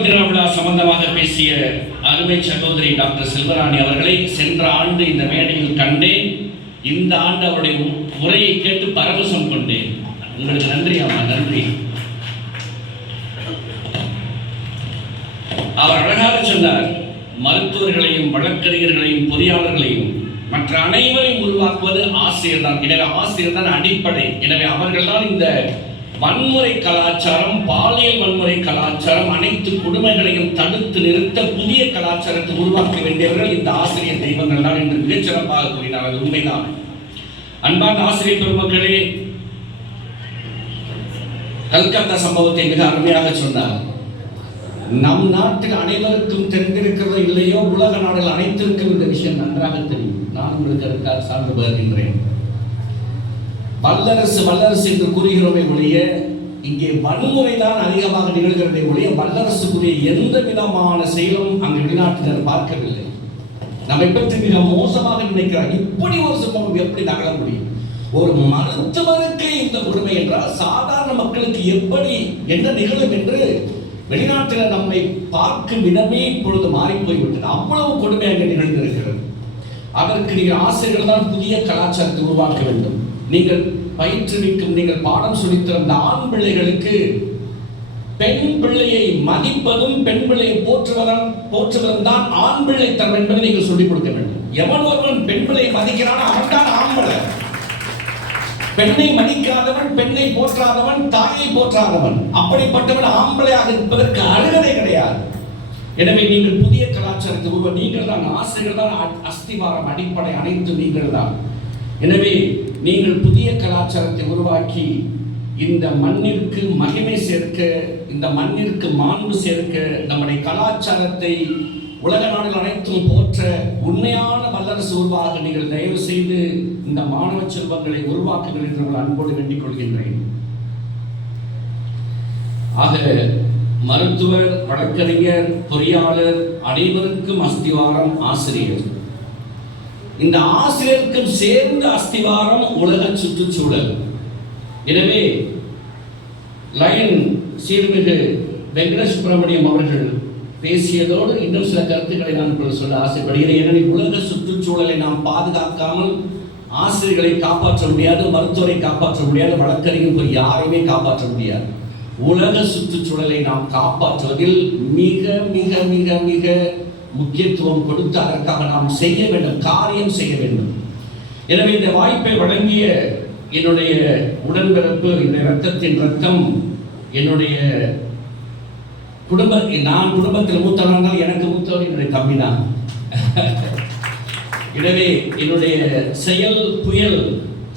திருவிழா சம்பந்தமாக பேசிய அருமை சகோதரி டாக்டர் செல்வராணி அவர்களை சென்ற ஆண்டு இந்த மேடையில் கண்டேன். இந்த ஆண்டு அவருடைய உரையை கேட்டு பரவசம் கொண்டேன். உங்களுக்கு நன்றி அம்மா நன்றி. அவர் அழகாக சொன்னார் மருத்துவர்களையும் வழக்கறிஞர்களையும் பொறியாளர்களையும் மற்ற அனைவரையும் உருவாக்குவது ஆசிரியர் தான் எனவே ஆசிரியர் தான் அடிப்படை. எனவே அவர்கள் தான் இந்த வன்முறை கலாச்சாரம் பாலியல் வன்முறை கலாச்சாரம் அனைத்து கொடுமைகளையும் தடுத்து நிறுத்த புதிய கலாச்சாரத்தை உருவாக்க வேண்டியவர்கள் இந்த ஆசிரியர் தெய்வங்கள் தான் என்று மிகச்சிறப்பாக கூறினார். அது உண்மைதான். அன்பான ஆசிரியர் பெருமக்களே கல்கத்தா சம்பவத்தை மிக அருமையாக சொன்னார். நம் நாட்டில் அனைவருக்கும் தெரிந்திருக்கிறதோ இல்லையோ உலக நாடுகள் அனைத்திற்கும் இந்த விஷயம் நன்றாக தெரியும். நான் உங்களுக்கு அதற்காக சார்ந்து வருகின்றேன் வல்லரசு வல்லரசு என்று கூறுகிறோமே ஒழிய இங்கே வன்முறை தான் அதிகமாக நிகழ்கிறதே ஒழிய வல்லரசுக்குரிய எந்த விதமான செயலும் அங்கு வெளிநாட்டினர் பார்க்கவில்லை. நம்மை பற்றி மிக மோசமாக நினைக்கிறார். இப்படி ஒரு சம்பவம் எப்படி நகர முடியும்? ஒரு மருத்துவருக்கு இந்த கொடுமை என்றால் சாதாரண மக்களுக்கு எப்படி என்ன நிகழும் என்று வெளிநாட்டில் நம்மை பார்க்கும் விதமே இப்பொழுது மாறி போய்விட்டது அவ்வளவு கொடுமையாக நிகழ்ந்திருக்கிறது. அதற்கு நீங்கள் ஆசிரியர்கள் தான் புதிய கலாச்சாரத்தை உருவாக்க வேண்டும். நீங்கள் பயிற்றுவிக்கும் நீங்கள் பாடம் சொல்லித் ஆண் பிள்ளைகளுக்கு பெண் பிள்ளையை மதிப்பதும் பெண் பிள்ளையை போற்றுவதும் போற்றுவதும் தான் ஆண் பிள்ளைத்தனம் என்பதை நீங்கள் சொல்லிக் கொடுக்க வேண்டும். எவன் ஒருவன் பெண் பிள்ளையை மதிக்கிறான் அவன் தான் ஆம்பளை பெண்ணை மதிக்காதவன் பெண்ணை போற்றாதவன் தாயை போற்றாதவன். அப்படிப்பட்டவன் ஆம்பளையாக இருப்பதற்கு அருகதை கிடையாது. எனவே நீங்கள் புதிய கலாச்சாரத்தை உருவ நீங்கள் தான் ஆசிரியர்கள் தான் அஸ்திவாரம் அடிப்படை அனைத்து நீங்கள் தான் எனவே நீங்கள் புதிய கலாச்சாரத்தை உருவாக்கி இந்த மண்ணிற்கு மகிமை சேர்க்க இந்த மண்ணிற்கு மாண்பு சேர்க்க நம்முடைய கலாச்சாரத்தை உலக நாடுகள் அனைத்தும் போற்ற உண்மையான வல்லரசு உருவாக நீங்கள் தயவு செய்து இந்த மாணவ செல்வங்களை உருவாக்குங்கள் என்று உங்கள் அன்போடு வேண்டிக் கொள்கின்றேன். ஆக மருத்துவர் வழக்கறிஞர் பொறியாளர் அனைவருக்கும் அஸ்திவாரம் ஆசிரியர். இந்த ஆசிரியருக்கும் சேர்ந்த அஸ்திவாரம் உலக சுற்றுச்சூழல். எனவே லயன் சீர்மிகு வெங்கட சுப்பிரமணியம் அவர்கள் பேசியதோடு இன்னும் சில கருத்துக்களை நான் சொல்ல ஆசைப்படுகிறேன். ஏனெனில் உலக சுற்றுச்சூழலை நாம் பாதுகாக்காமல் ஆசிரியர்களை காப்பாற்ற முடியாது மருத்துவரை காப்பாற்ற முடியாது வழக்கறிஞர் யாரையுமே காப்பாற்ற முடியாது. உலக சுற்றுச்சூழலை நாம் காப்பாற்றுவதில் மிக மிக மிக மிக முக்கியத்துவம் கொடுத்து அதற்காக நாம் செய்ய வேண்டும் காரியம் செய்ய வேண்டும். எனவே இந்த வாய்ப்பை வழங்கிய என்னுடைய உடன்பிறப்பு இந்த இரத்தத்தின் ரத்தம் என்னுடைய குடும்ப நான் குடும்பத்தில் மூத்தவனால் எனக்கு மூத்தவர் என்னுடைய தம்பி தான் எனவே என்னுடைய செயல் புயல்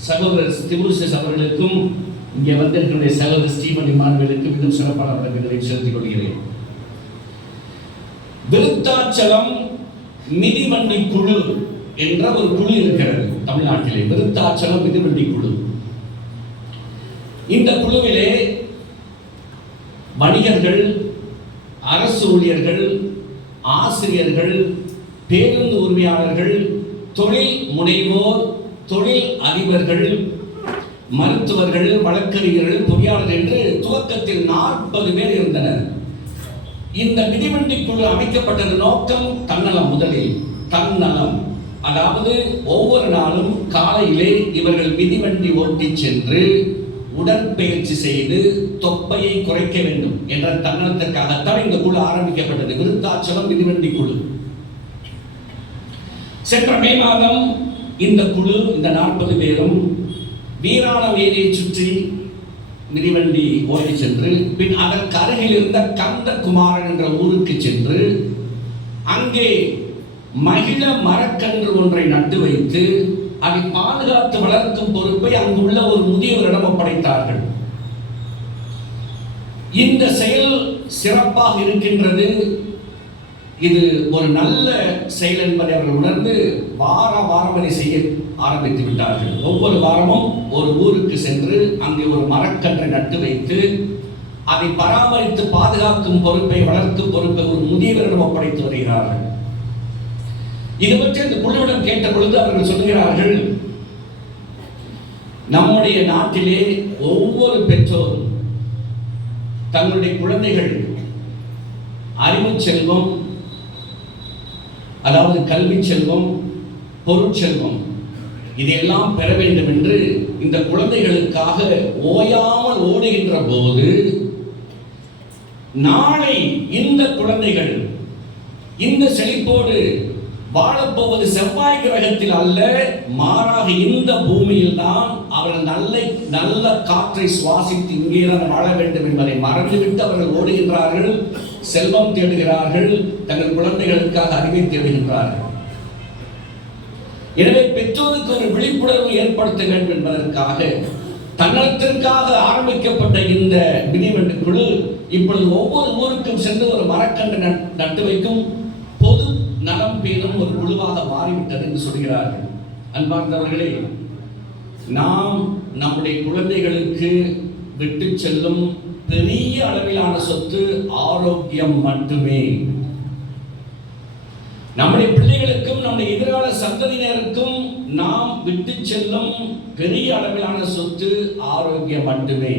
சகோதரர் திமுசஸ் அவர்களுக்கும் இங்கே வந்திருக்கிற சகோதரர் ஸ்டீவன் இமானுவேலுக்கும் இன்னும் சிறப்பான வணக்கங்களை செலுத்திக் கொள்கிறேன். விருத்தாச்சலம் மிதிவண்டி குழு என்ற ஒரு குழு இருக்கிறது தமிழ்நாட்டிலே. விருத்தாச்சலம் மிதிவண்டி குழு. இந்த குழுவிலே வணிகர்கள் அரசு ஊழியர்கள் ஆசிரியர்கள் பேருந்து உரிமையாளர்கள் தொழில் முனைவோர் தொழில் அதிபர்கள் மருத்துவர்கள் வழக்கறிஞர்கள் பொறியாளர்கள் என்று துவக்கத்தில் நாற்பது பேர் இருந்தனர். இந்த மிதிவண்டி குழு அமைக்கப்பட்டது நோக்கம் தன்னலம் முதலில் தன்னலம். அதாவது ஒவ்வொரு நாளும் காலையிலே இவர்கள் மிதிவண்டி ஓட்டிச் சென்று உடற்பயிற்சி செய்து தொப்பையை குறைக்க வேண்டும் என்ற தன்னலத்திற்காகத்தான் இந்த குழு ஆரம்பிக்கப்பட்டது. விருத்தாச்சலம் மிதிவண்டி குழு. சென்ற மே மாதம் இந்த குழு இந்த நாற்பது பேரும் வீராணம் ஏரியை சுற்றி மிதிவண்டி ஓடி சென்று பின் அதற்கு அருகில் இருந்த கந்தகுமாரன் என்ற ஊருக்கு சென்று அங்கே மகிழ மரக்கன்று ஒன்றை நட்டு வைத்து அதை பாதுகாத்து வளர்க்கும் பொறுப்பை அங்குள்ள ஒரு முதியவரிடம் ஒப்படைத்தார்கள். இந்த செயல் சிறப்பாக இருக்கின்றது. இது ஒரு நல்ல செயல் என்பதை அவர்கள் உணர்ந்து வார வாரம் அதை செய்ய ஆரம்பித்து விட்டார்கள். ஒவ்வொரு வாரமும் ஒரு ஊருக்கு சென்று அங்கே ஒரு மரக்கன்றை நட்டு வைத்து அதை பராமரித்து பாதுகாக்கும் பொறுப்பை வளர்க்கும் பொறுப்பை ஒரு முதியவரிடம் ஒப்படைத்து வருகிறார்கள். இது பற்றி அந்த குழுவிடம் கேட்ட பொழுது அவர்கள் சொல்லுகிறார்கள் நம்முடைய நாட்டிலே ஒவ்வொரு பெற்றோரும் தங்களுடைய குழந்தைகள் அறிவு செல்வம் அதாவது கல்வி செல்வம் பொருட்செல்வம் இதையெல்லாம் பெற வேண்டும் என்று இந்த குழந்தைகளுக்காக ஓயாமல் ஓடுகின்ற போது நாளை இந்த குழந்தைகள் இந்த செழிப்போடு வாழப்போவது செவ்வாய் கிரகத்தில் அல்ல மாறாக இந்த பூமியில் தான் அவர்கள் நல்ல நல்ல காற்றை சுவாசித்து இங்கே வாழ வேண்டும் என்பதை மறந்துவிட்டு அவர்கள் ஓடுகின்றார்கள். செல்வம் தேடுகிறார்கள் தங்கள் குழந்தைகளுக்காக அறிவை தேடுகின்றார்கள். எனவே பெற்றோருக்கு ஒரு விழிப்புணர்வு ஏற்படுத்த வேண்டும் என்பதற்காக தன்னலத்திற்காக ஆரம்பிக்கப்பட்ட இந்த மினிவெண்டு குழு இப்பொழுது ஒவ்வொரு ஊருக்கும் சென்று ஒரு மரக்கன்று நட்- நட்டு வைக்கும் பொது நலம் பேணும் ஒரு குழுவாக மாறிவிட்டது என்று சொல்கிறார்கள். அன்பார்ந்தவர்களே நாம் நம்முடைய குழந்தைகளுக்கு விட்டு செல்லும் பெரிய அளவிலான சொத்து ஆரோக்கியம் மட்டுமே. நம்முடைய பிள்ளைகளுக்கும் நம்முடைய எதிர்கால சந்ததியினருக்கும் நாம் விட்டு செல்லும் பெரிய அளவிலான சொத்து ஆரோக்கியம் மட்டுமே.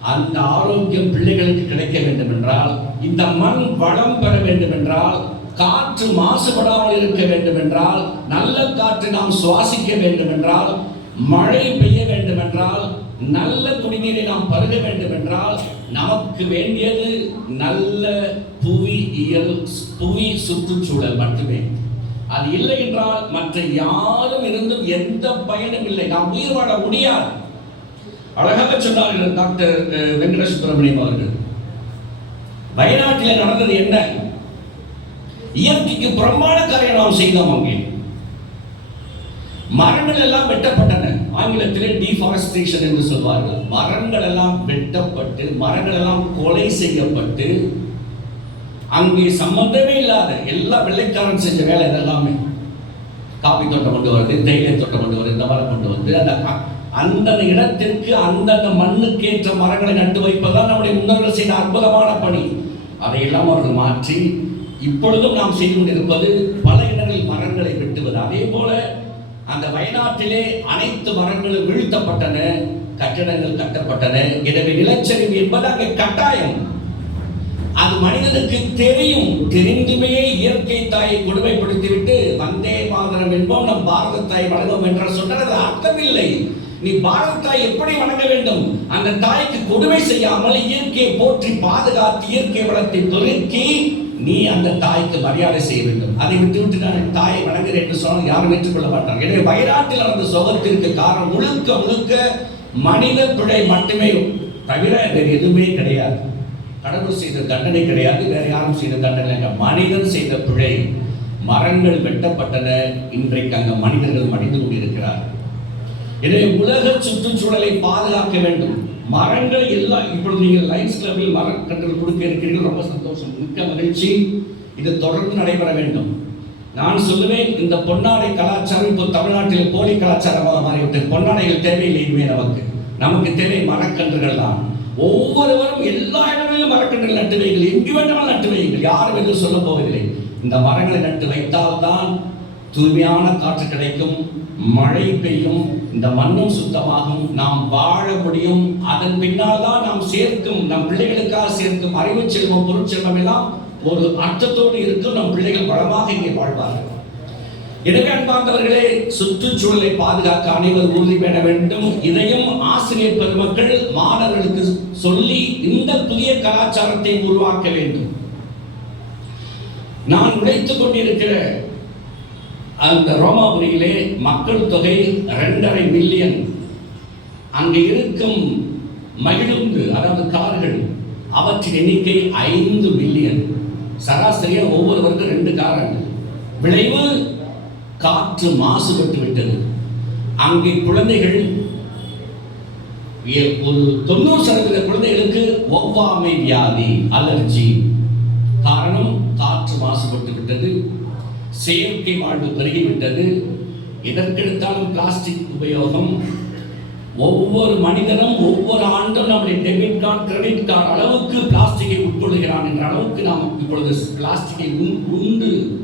அந்த ஆரோக்கியம் பிள்ளைகளுக்கு கிடைக்க வேண்டும் என்றால் இந்த மண் வளம் பெற வேண்டும் என்றால் காற்று மாசுபடாமல் இருக்க வேண்டும் என்றால் நல்ல காற்று நாம் சுவாசிக்க வேண்டும் என்றால் மழை பெய்ய வேண்டும் என்றால் நல்ல குடிநீரை நாம் பருக வேண்டும் என்றால் நமக்கு வேண்டியது நல்ல புவியியல் புவி சுற்றுச்சூழல் மட்டுமே. அது இல்லை என்றால் மற்ற யாரும் இருந்தும் எந்த பயனும் இல்லை. நாம் உயிர் வாழ முடியாது. அழகாக சொன்னார்கள் டாக்டர் வெங்கட சுப்பிரமணியம் அவர்கள். வயநாட்டில் நடந்தது என்ன? இயற்கைக்கு பிரமாண காரியம் நாம் செய்தோம் அங்கே. மரங்கள் எல்லாம் வெட்டப்பட்டன. ஆங்கிலத்திலே டிஃபாரஸ்ட்ரேஷன் என்று சொல்வார்கள். மரங்கள் எல்லாம் வெட்டப்பட்டு மரங்கள் எல்லாம் கொலை செய்யப்பட்டு அங்கே சம்பந்தமே இல்லாத எல்லா வெள்ளைக்காரன் செஞ்ச வேலை இதெல்லாமே. காபி தோட்டம் கொண்டு வருது தேயிலை தோட்டம் கொண்டு வருது இந்த மரம் கொண்டு வந்து அந்த அந்தந்த இடத்திற்கு அந்தந்த மண்ணுக்கு ஏற்ற மரங்களை நட்டு வைப்பதுதான் நம்முடைய முன்னோர்கள் செய்த அற்புதமான பணி. அதையெல்லாம் அவர்கள் மாற்றி இப்பொழுதும் நாம் செய்து கொண்டிருப்பது பல இடங்களில் மரங்களை வெட்டுவது. அதே போல அந்த வயநாட்டிலே அனைத்து மரங்களும் வீழ்த்தப்பட்டன கட்டிடங்கள் கட்டப்பட்டன. எனவே நிலச்சரிவு என்பது அங்கே கட்டாயம். அது மனிதனுக்கு தெரியும். தெரிந்துமே இயற்கை தாயை கொடுமைப்படுத்திவிட்டு வந்தே மாதரம் என்போம் நம் பாரத தாய் வணங்கும் என்று சொன்னால் அது அர்த்தமில்லை. நீ பாரத தாய் எப்படி வணங்க வேண்டும்? அந்த தாய்க்கு கொடுமை செய்யாமல் இயற்கையை போற்றி பாதுகாத்து இயற்கை வளத்தை பெருக்கி நீ அந்த தாய்க்கு மரியாதை செய்ய வேண்டும். அதை விட்டுவிட்டு நான் என் தாயை வணங்குறேன் என்று சொன்னால் யாரும் ஏற்றுக்கொள்ள மாட்டாங்க எனவே வயநாட்டில் நடந்த சோகத்திற்கு காரணம் முழுக்க முழுக்க மனித பிழை மட்டுமே தவிர வேறு எதுவுமே கிடையாது. கடவுள் செய்த தண்டனை கிடையாது. வேறு யாரும் செய்த தண்டனை இல்லை. மனிதன் செய்த பிழை மரங்கள் வெட்டப்பட்டன. இன்றைக்கு அங்கே மனிதர்கள் மடிந்து கொண்டிருக்கிறார்கள். எனவே உலக சுற்றுச்சூழலை பாதுகாக்க வேண்டும். மரங்கள் எல்லாம் இப்பொழுது நீங்கள் லைன்ஸ் கிளப்பில் மரக்கன்றுகள் கொடுக்க இருக்கிறீர்கள். ரொம்ப சந்தோஷம் மிக்க மகிழ்ச்சி. இது தொடர்ந்து நடைபெற வேண்டும். நான் சொல்லுவேன் இந்த பொன்னாடை கலாச்சாரம் இப்போ தமிழ்நாட்டில் போலி கலாச்சாரமாக மாறிவிட்டது. பொன்னாடைகள் தேவையில்லை இனிமே நமக்கு. நமக்கு தேவை மரக்கன்றுகள் தான். ஒவ்வொருவரும் எல்லா இடங்களிலும் மரக்கன்றுகள் நட்டு வைங்கள் எங்கு வேண்டாலும் நட்டு வைங்கள் யாரும் எதுவும் சொல்ல போவதில்லை. இந்த மரங்களை நட்டு வைத்தால்தான் தூய்மையான காற்று கிடைக்கும் மழை பெய்யும் இந்த மண்ணும் சுத்தமாகும் நாம் வாழ முடியும். அதன் பின்னால் தான் நாம் சேர்க்கும் நம் பிள்ளைகளுக்காக சேர்க்கும் அறிவு செல்வம் பொருட்செல்வம் எல்லாம் ஒரு அர்த்தத்தோடு இருக்கும். நம் பிள்ளைகள் வளமாக இங்கே வாழ்வார்கள். எனவே அன்பார்ந்தவர்களே சுற்றுச்சூழலை பாதுகாக்க அனைவர் உறுதி பெற வேண்டும். இதையும் ஆசிரியர் பெருமக்கள் மாணவர்களுக்கு சொல்லி இந்த புதிய கலாச்சாரத்தை உருவாக்க வேண்டும். நான் உழைத்துக் கொண்டிருக்கிற அந்த ரோமாபுரியிலே மக்கள் தொகை ரெண்டரை மில்லியன் அங்கே இருக்கும் மகிழுந்து அதாவது கார்கள் அவற்றின் எண்ணிக்கை ஐந்து மில்லியன் சராசரியாக ஒவ்வொருவருக்கும் ரெண்டு கார்கள் விளைவு காற்று மாசுபட்டு விட்டது. அங்கே குழந்தைகள் ஏ- ஒரு தொண்ணூறு சதவீத குழந்தைகளுக்கு ஒவ்வாமை வியாதி அலர்ஜி. காரணம் காற்று மாசுபட்டு விட்டது. செயற்கை வாழ்வு பெருகிவிட்டது. எதற்கெடுத்தாலும் பிளாஸ்டிக் உபயோகம். ஒவ்வொரு மனிதனும் ஒவ்வொரு ஆண்டும் நம்முடைய டெபிட் கார்டு கிரெடிட் கார்டு அளவுக்கு பிளாஸ்டிக்கை உட்கொள்கிறான் என்ற அளவுக்கு நாம் இப்பொழுது பிளாஸ்டிக்கை உண்- உண்டு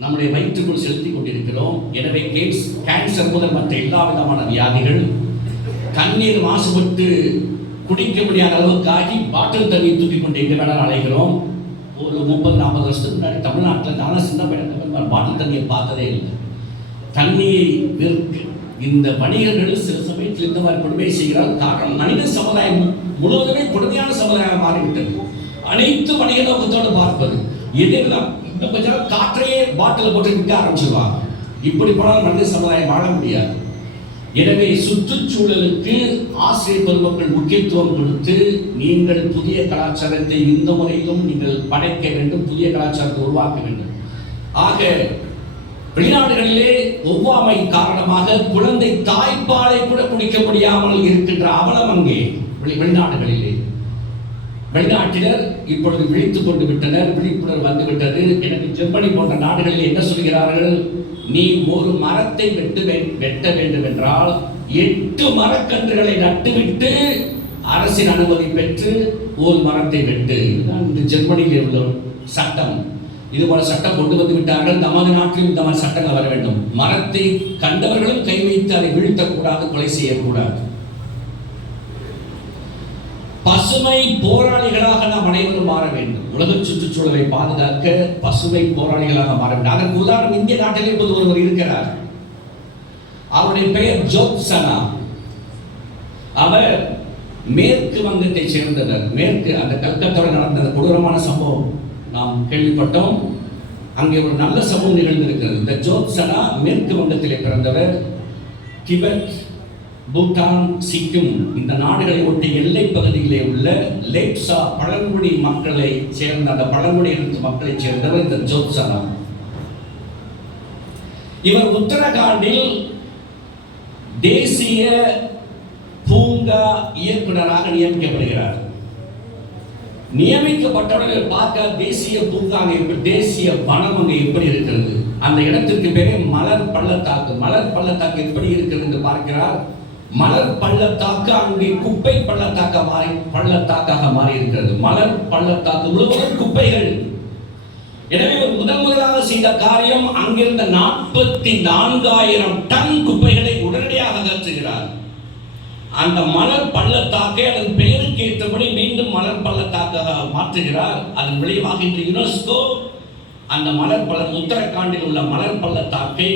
நம்முடைய வயிற்றுக்குள் செலுத்திக் கொண்டிருக்கிறோம். எனவே கேட்ஸ் கேன்சர் முதல் மற்ற எல்லா விதமான வியாதிகள் தண்ணீர் மாசுபட்டு குடிக்க முடியாத அளவுக்கு ஆகி பாட்டில் தண்ணி தூக்கி கொண்டு எங்கே வேணாலும் அலைகிறோம். ஒரு முப்பது நாற்பது வருஷத்துக்கு முன்னாடி தமிழ்நாட்டில் நானும் சின்ன பையன் பாட்டில் தண்ணியை பார்த்ததே இல்லை. தண்ணியை விற்க இந்த வணிகர்கள் சில சமயத்தில் இந்த மாதிரி கொடுமை செய்கிறார் காரணம் மனித சமுதாயம் முழுவதுமே கொடுமையான சமுதாயம் மாறிவிட்டது. அனைத்து வணிக நோக்கத்தோடு பார்ப்பது எதிரெல்லாம் இன்னும் கொஞ்ச நாள் காற்றையே பாட்டில் போட்டு விற்க ஆரம்பிச்சிருவாங்க. இப்படி போனால் மனித சமுதாயம் வாழ முடியாது. எனவே சுற்றுச்சூழலுக்கு ஆசிரியர் பெருமக்கள் முக்கியத்துவம் கொடுத்து நீங்கள் புதிய கலாச்சாரத்தை இந்த முறையிலும் நீங்கள் படைக்க வேண்டும் புதிய கலாச்சாரத்தை உருவாக்க வேண்டும். ஆக வெளிநாடுகளிலே ஒவ்வாமை காரணமாக குழந்தை தாய்ப்பாலை கூட குடிக்க முடியாமல் இருக்கின்ற அவலம் அங்கே வெளிநாடுகளிலே. வெளிநாட்டினர் இப்பொழுது விழித்துக் கொண்டு விட்டனர் விழிப்புணர்வு வந்து விட்டது. எனக்கு ஜெர்மனி போன்ற நாடுகளில் என்ன சொல்கிறார்கள்? நீ ஒரு மரத்தை வெட்டு வெட்ட வேண்டும் என்றால் எட்டு மரக்கன்றுகளை நட்டுவிட்டு அரசின் அனுமதி பெற்று ஒரு மரத்தை வெட்டு. இதுதான் இந்த ஜெர்மனியில் உள்ள சட்டம். இது போல சட்டம் கொண்டு வந்து விட்டார்கள். நமது நாட்டிலும் இந்த மாதிரி சட்டங்கள் வர வேண்டும். மரத்தை கண்டவர்களும் கை வைத்து அதை வீழ்த்தக்கூடாது கொலை செய்யக்கூடாது. பசுமை போராளிகளாக நாம் அனைவரும் மாற வேண்டும். உலக சுற்றுச்சூழலை பாதுகாக்க பசுமை போராளிகளாக மாற வேண்டும். அதற்கு உதாரணம் இந்திய நாட்டிலே இப்போது ஒருவர் இருக்கிறார். அவருடைய பெயர் ஜோத்சனா அவர் மேற்கு வங்கத்தை சேர்ந்தவர். மேற்கு அந்த கல்கத்தாவில் நடந்த கொடூரமான சம்பவம். நாம் கேள்விப்பட்டோம். அங்கே ஒரு நல்ல சம்பவம் நிகழ்ந்திருக்கிறது. இந்த ஜோத்சனா மேற்கு வங்கத்திலே பிறந்தவர் திபெத் பூட்டான் சிக்கிம். இந்த நாடுகளை ஒட்டி எல்லை பகுதியிலே உள்ள லேப்சா பழங்குடி மக்களை சேர்ந்த அந்த பழங்குடி இனத்து மக்களை சேர்ந்தவர் இந்த ஜோத்சனா இவர் உத்தரகாண்டில் தேசிய பூங்கா இயக்குனராக நியமிக்கப்படுகிறார். நியமிக்கப்பட்டவர்கள் பார்க்க தேசிய பூங்காங்க எப்படி தேசிய வனம் அங்கே எப்படி இருக்கிறது? அந்த இடத்திற்கு பேரே மலர் பள்ளத்தாக்கு. மலர் பள்ளத்தாக்கு எப்படி இருக்கிறது என்று பார்க்கிறார். மலர் பள்ளத்தாக்கு அங்கே குப்பை பள்ளத்தாக்க மாறி பள்ளத்தாக்காக மாறி இருக்கிறது மலர் பள்ளத்தாக்கு முழுவதும் குப்பைகள். எனவே முதல் முதலாக செய்த காரியம் அங்கிருந்த நாற்பத்தி நான்காயிரம் டன் குப்பைகளை உடனடியாக அகற்றுகிறார். அந்த மலர் பள்ளத்தாக்கை அதன் பெயருக்கு ஏற்றபடி மீண்டும் மலர் பள்ளத்தாக்காக மாற்றுகிறார். அதன் விளைவாக இன்று யுனெஸ்கோ அந்த மலர் பள்ள உத்தரகாண்டில் உள்ள மலர் பள்ளத்தாக்கை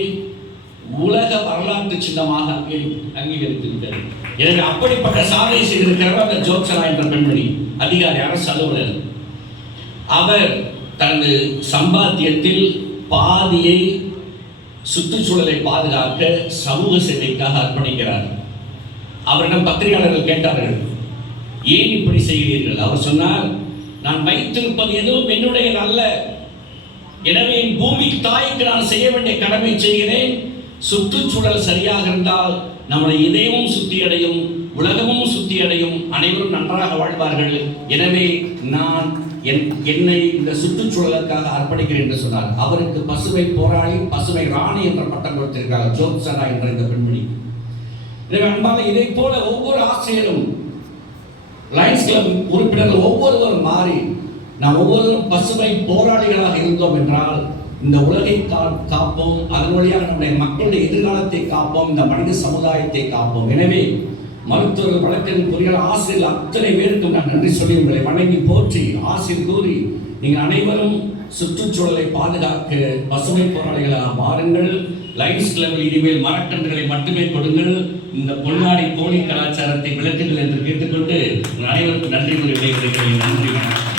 உலக வரலாற்று சின்னமாக அங்கே அங்கீகரித்திருக்கிறது. எனவே அப்படிப்பட்ட சாதனை செய்திருக்கிறார் அந்த ஜோக்சனா என்ற பெண்மணி அதிகாரி அரசு அலுவலர். அவர் தனது சம்பாத்தியத்தில் பாதியை சுற்றுச்சூழலை பாதுகாக்க சமூக சேவைக்காக அர்ப்பணிக்கிறார். அவரிடம் பத்திரிகையாளர்கள் கேட்டார்கள். ஏன் இப்படி செய்கிறீர்கள்? அவர் சொன்னார் நான் வைத்திருப்பது எதுவும் என்னுடைய நல்ல எனவே என் பூமி தாய்க்கு நான் செய்ய வேண்டிய கடமை செய்கிறேன். சுற்றுச்சூழல் சரியாக இருந்தால் நம்முடைய இதயமும் சுத்தியடையும் உலகமும் சுத்தியடையும் அனைவரும் நன்றாக வாழ்வார்கள். எனவே நான் என் என்னை இந்த சுற்றுச்சூழலுக்காக அர்ப்பணிக்கிறேன் என்று சொன்னார். அவருக்கு பசுமை போராளி பசுமை ராணி என்ற பட்டம் கொடுத்திருக்கிறார். ஜோத்சனா என்ற இந்த பெண்மணி. எனவே அன்பாக இதை போல ஒவ்வொரு ஆசிரியரும் லயன்ஸ் கிளப் உறுப்பினர்கள் ஒவ்வொருவரும் மாறி நாம் ஒவ்வொருவரும் பசுமை போராளிகளாக இருந்தோம் என்றால் இந்த உலகை கா- காப்போம் அதன் வழியாக நம்முடைய மக்களுடைய எதிர்காலத்தை காப்போம் இந்த மனித சமுதாயத்தை காப்போம். எனவே மருத்துவர்கள் வழக்கறிஞர் பொறியாளர் ஆசிரியர்கள் அத்தனை பேருக்கும் நான் நன்றி சொல்லி உங்களை வணங்கி போற்றி ஆசிரியர் கூறி நீங்கள் அனைவரும் சுற்றுச்சூழலை பாதுகாக்க பசுமை போராளிகளாக மாறுங்கள். லைன்ஸ் கிளப் இனிமேல் மரக்கன்றுகளை மட்டுமே கொடுங்கள். இந்த பொன்னாடி கோழி கலாச்சாரத்தை விளக்குங்கள் என்று கேட்டுக்கொண்டு அனைவருக்கும் நன்றி கூறி விடைபெறுகிறேன். நன்றி வணக்கம்.